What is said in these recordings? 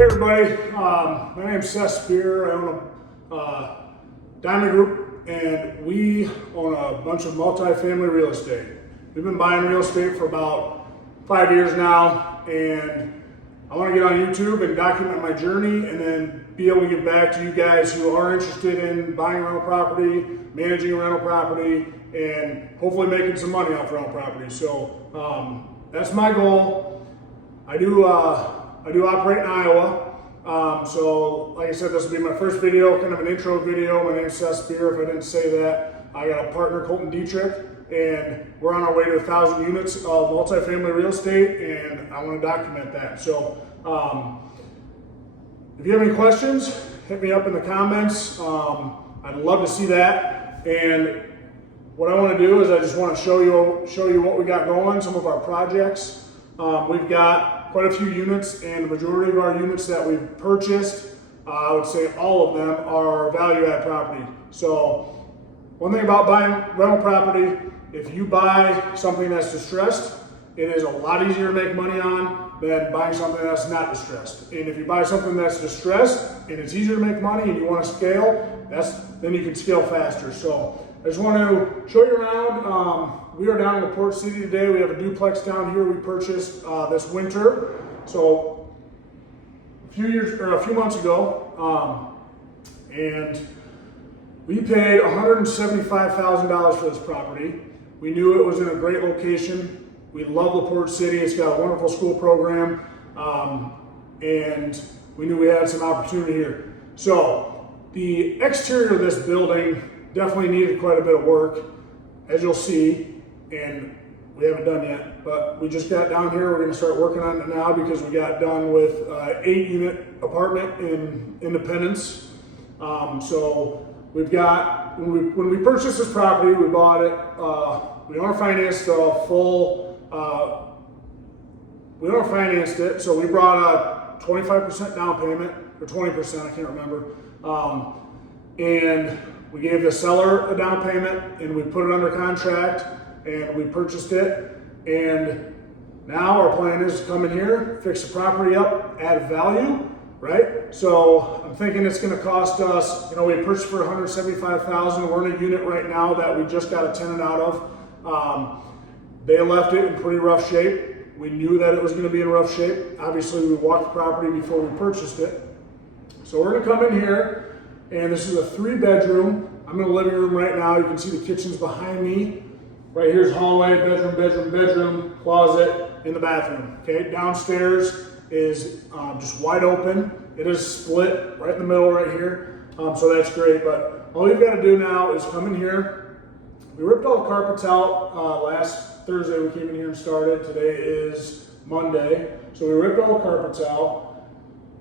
Hey everybody, my name's Seth Spear. I own a Diamond Group, and we own a bunch of multifamily real estate. We've been buying real estate for about 5 years now, and I want to get on YouTube and document my journey and then be able to give back to you guys who are interested in buying rental property, managing a rental property, and hopefully making some money off rental property. So that's my goal. I do operate in Iowa. So like I said, this will be my first video, kind of an intro video. My name's Seth Spear, if I didn't say that. I got a partner, Colton Dietrich, and we're on our way to 1,000 units of multifamily real estate, and I want to document that. So if you have any questions, hit me up in the comments. I'd love to see that. And what I want to do is I just want to show you what we got going, some of our projects. We've got quite a few units, and the majority of our units that we've purchased, I would say all of them are value add property. So one thing about buying rental property, if you buy something that's distressed, it is a lot easier to make money on than buying something that's not distressed. And if you buy something that's distressed and it's easier to make money and you want to scale, then you can scale faster. So I just want to show you around. We are down in LaPorte City today. We have a duplex down here we purchased this winter. So a few months ago, and we paid $175,000 for this property. We knew it was in a great location. We love LaPorte City. It's got a wonderful school program, and we knew we had some opportunity here. So the exterior of this building definitely needed quite a bit of work, as you'll see, and we haven't done yet, but we just got down here. We're going to start working on it now because we got done with 8-unit apartment in Independence. So we've got, when we purchased this property, we bought it, we don't finance the full, we don't financed it, so we brought a 25% down payment, or 20%, I can't remember, and we gave the seller a down payment, and we put it under contract, and we purchased it. And now our plan is to come in here, fix the property up, add value, right? So I'm thinking it's going to cost us, we purchased for $175,000. We're in a unit right now that we just got a tenant out of. They left it in pretty rough shape. We knew that it was going to be in rough shape. Obviously, we walked the property before we purchased it. So we're going to come in here, and this is a 3-bedroom. I'm in the living room right now. You can see the kitchen's behind me. Right here's hallway, bedroom, closet, in the bathroom. Okay, downstairs is just wide open. It is split right in the middle right here. So that's great, but all you've got to do now is come in here. We ripped all the carpets out last Thursday. We came in here and started. Today is Monday. So we ripped all the carpets out.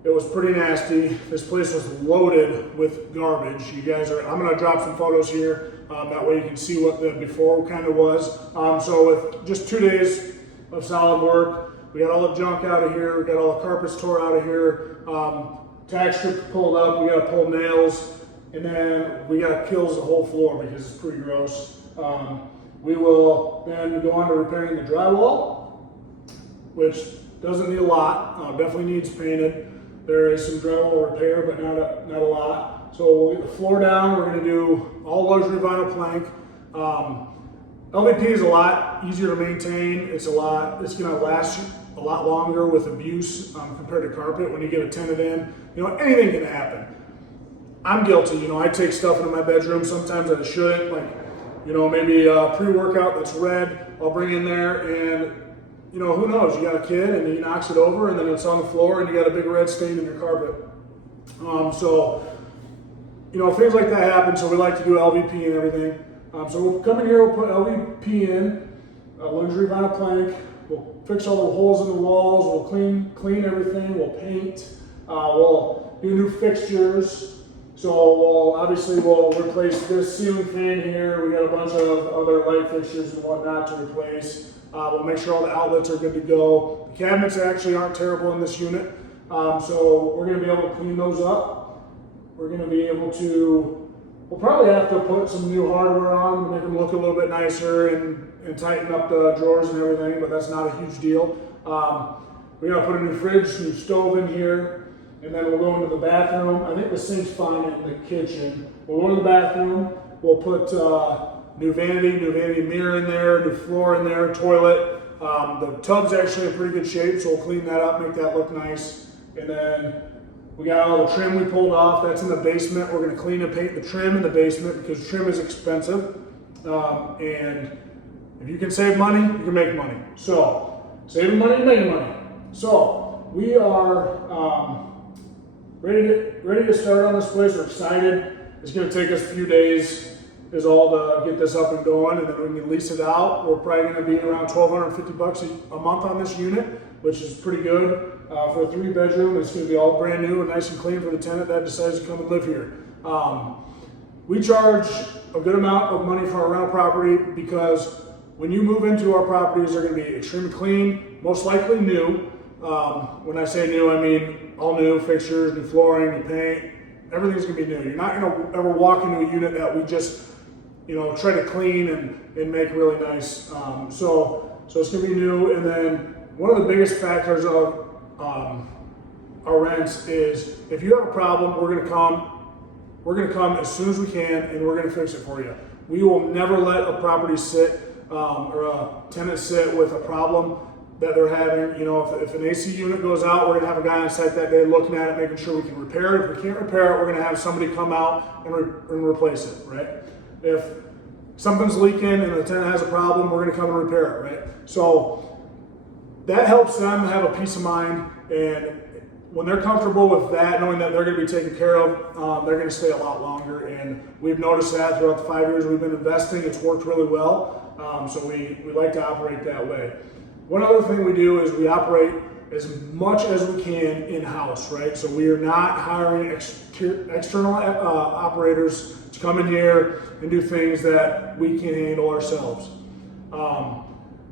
It was pretty nasty. This place was loaded with garbage. I'm gonna drop some photos here. That way you can see what the before kind of was. So with just 2 days of solid work, we got all the junk out of here. We got all the carpets tore out of here. Tack strips pulled up. We got to pull nails, and then we got to kills the whole floor because it's pretty gross. We will then go on to repairing the drywall, which doesn't need a lot. Definitely needs painted. There is some drywall repair, but not a lot. So we'll get the floor down. We're going to do all luxury vinyl plank. LVP is a lot easier to maintain. It's going to last a lot longer with abuse compared to carpet. When you get a tenant in, anything can happen. I'm guilty. I take stuff into my bedroom sometimes that I shouldn't. Like, maybe a pre-workout that's red, I'll bring in there, and who knows? You got a kid and he knocks it over and then it's on the floor and you got a big red stain in your carpet. So things like that happen. So we like to do LVP and everything. So we'll come in here, we'll put LVP in, luxury vinyl plank. We'll fix all the holes in the walls. We'll clean everything. We'll paint. We'll do new fixtures. So we'll replace this ceiling fan here. We got a bunch of other light fixtures and whatnot to replace. We'll make sure all the outlets are good to go. The cabinets actually aren't terrible in this unit. So we're going to be able to clean those up. We're going to be able to, we'll probably have to put some new hardware on to make them look a little bit nicer and tighten up the drawers and everything, but that's not a huge deal. We're going to put a new fridge, new stove in here. and then we'll go into the bathroom. I think the sink's fine in the kitchen. We'll go to the bathroom. We'll put new vanity mirror in there, new floor in there, toilet. The tub's actually in pretty good shape, so we'll clean that up, make that look nice. And then we got all the trim we pulled off. That's in the basement. We're going to clean and paint the trim in the basement because trim is expensive. And if you can save money, you can make money. So, saving money, making money. So, we are ready to start on this place. We're excited. It's going to take us a few days is all to get this up and going, and then when we lease it out, we're probably going to be around $1,250 a month on this unit, which is pretty good for a 3-bedroom. It's going to be all brand new and nice and clean for the tenant that decides to come and live here. We charge a good amount of money for our rental property because when you move into our properties, they're going to be extremely clean, most likely new. When I say new, I mean all new fixtures, new flooring, new paint. Everything's going to be new. You're not going to ever walk into a unit that we just try to clean and make really nice. So it's going to be new. And then one of the biggest factors of our rents is if you have a problem, we're going to come as soon as we can, and we're going to fix it for you. We will never let a property sit or a tenant sit with a problem that they're having. If an AC unit goes out, we're going to have a guy on site that day looking at it, making sure we can repair it. If we can't repair it, we're going to have somebody come out and replace it, right? If something's leaking and the tenant has a problem, we're going to come and repair it, right? So that helps them have a peace of mind, and when they're comfortable with that, knowing that they're going to be taken care of, they're going to stay a lot longer. And we've noticed that throughout the 5 years we've been investing, it's worked really well. So we like to operate that way. One other thing we do is we operate as much as we can in-house, right? So we are not hiring external operators to come in here and do things that we can't handle ourselves.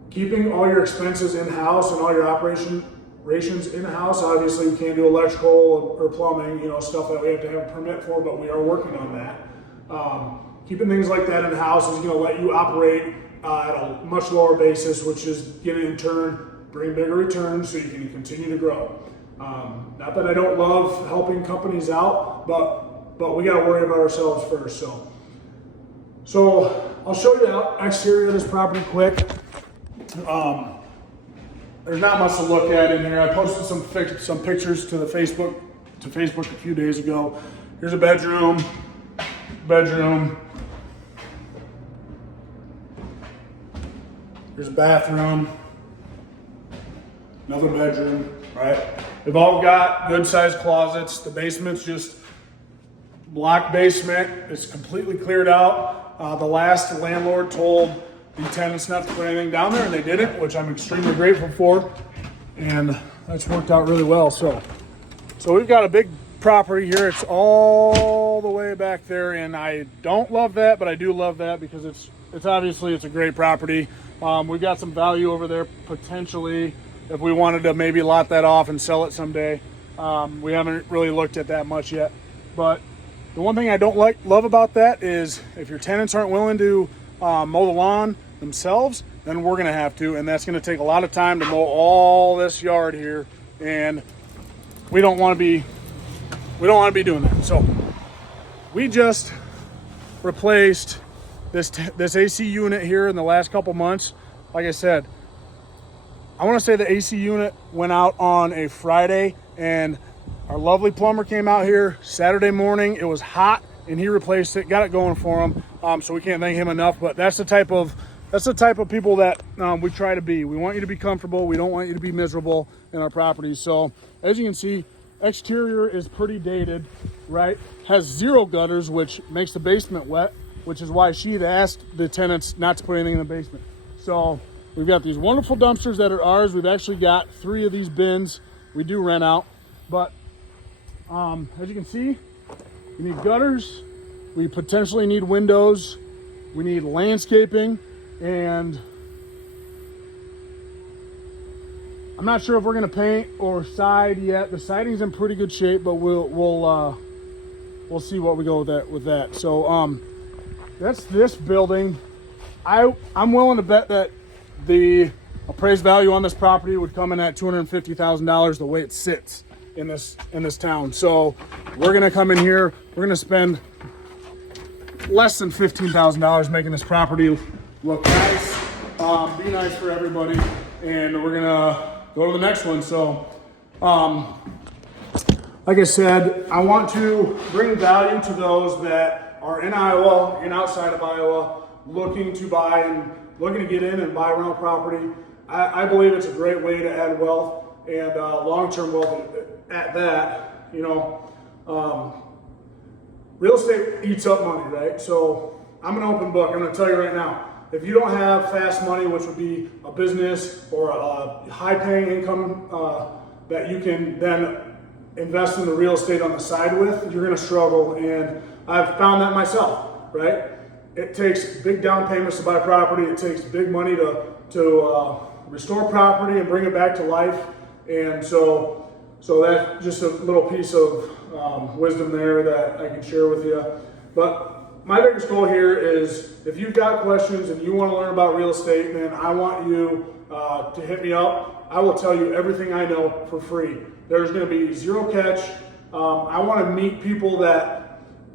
Keeping all your expenses in-house and all your operations in-house. Obviously, we can't do electrical or plumbing, stuff that we have to have a permit for, but we are working on that. Keeping things like that in-house is going to let you operate at a much lower basis, which is going to in turn bring bigger returns so you can continue to grow. Not that I don't love helping companies out, but we got to worry about ourselves first. So I'll show you the exterior of this property quick. There's not much to look at in here. I posted some pictures to Facebook a few days ago. Here's a bedroom. Here's a bathroom. Another bedroom, right? They've all got good sized closets. The basement's just block basement. It's completely cleared out. The last landlord told the tenants not to put anything down there, and they didn't, which I'm extremely grateful for. And that's worked out really well. So we've got a big property here. It's all the way back there, and I don't love that, but I do love that because it's obviously a great property. We've got some value over there potentially if we wanted to maybe lot that off and sell it someday. We haven't really looked at that much yet. But the one thing I don't love about that is if your tenants aren't willing to mow the lawn themselves, then we're gonna have to, and that's gonna take a lot of time to mow all this yard here, and we don't want to be doing that. So we just replaced this AC unit here in the last couple months. Like I said, I want to say the AC unit went out on a Friday, and our lovely plumber came out here Saturday morning. It was hot, and he replaced it, got it going for him. So we can't thank him enough. But that's the type of people that we try to be. We want you to be comfortable. We don't want you to be miserable in our properties. So as you can see, exterior is pretty dated, right? Has 0 gutters, which makes the basement wet, which is why she had asked the tenants not to put anything in the basement. So we've got these wonderful dumpsters that are ours. We've actually got 3 of these bins we do rent out. But as you can see, we need gutters. We potentially need windows. We need landscaping. And I'm not sure if we're gonna paint or side yet. The siding's in pretty good shape, but we'll see what we go with that. So that's this building. I'm willing to bet that the appraised value on this property would come in at $250,000 the way it sits. in this town. So we're gonna come in here, we're gonna spend less than $15,000 making this property look nice, be nice for everybody, and we're gonna go to the next one. So like I said, I want to bring value to those that are in Iowa and outside of Iowa looking to buy and looking to get in and buy rental property. I believe it's a great way to add wealth and long-term wealth at that. You know, real estate eats up money, right? So I'm an open book. I'm going to tell you right now, if you don't have fast money, which would be a business or a high-paying income that you can then invest in the real estate on the side with, you're going to struggle. And I've found that myself, right? It takes big down payments to buy property. It takes big money to restore property and bring it back to life. And so that's just a little piece of wisdom there that I can share with you. But my biggest goal here is if you've got questions and you want to learn about real estate, then I want you to hit me up. I will tell you everything I know for free. There's going to be zero catch. I want to meet people that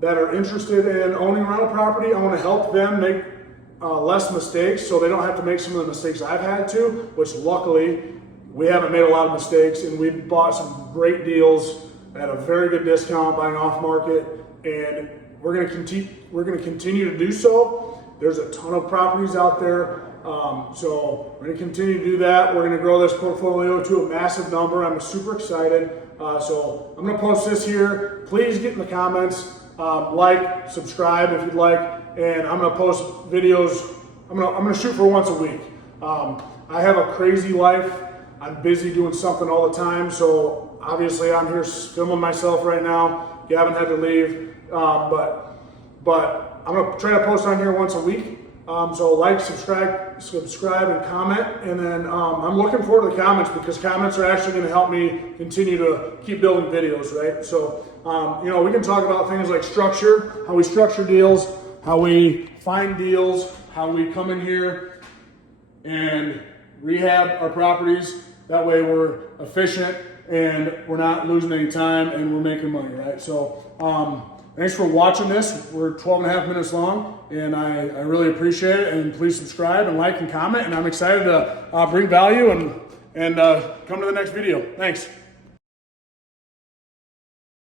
are interested in owning rental property. I want to help them make less mistakes so they don't have to make some of the mistakes I've had to, which luckily we haven't made a lot of mistakes, and we bought some great deals at a very good discount buying off market, and we're going to continue to do so. There's a ton of properties out there. So we're going to continue to do that. We're going to grow this portfolio to a massive number. I'm super excited. So I'm going to post this here. Please get in the comments, like, subscribe if you'd like, and I'm going to post videos. I'm going to shoot for once a week. I have a crazy life. I'm busy doing something all the time. So obviously I'm here filming myself right now. Gavin had to leave, but I'm going to try to post on here once a week. So like, subscribe, and comment. And then I'm looking forward to the comments because comments are actually going to help me continue to keep building videos, right? So, you know, we can talk about things like structure, how we structure deals, how we find deals, how we come in here and rehab our properties. That way we're efficient and we're not losing any time and we're making money, right? So, thanks for watching this. We're 12 and a half minutes long, and I really appreciate it. And please subscribe and like and comment. And I'm excited to bring value and come to the next video. Thanks.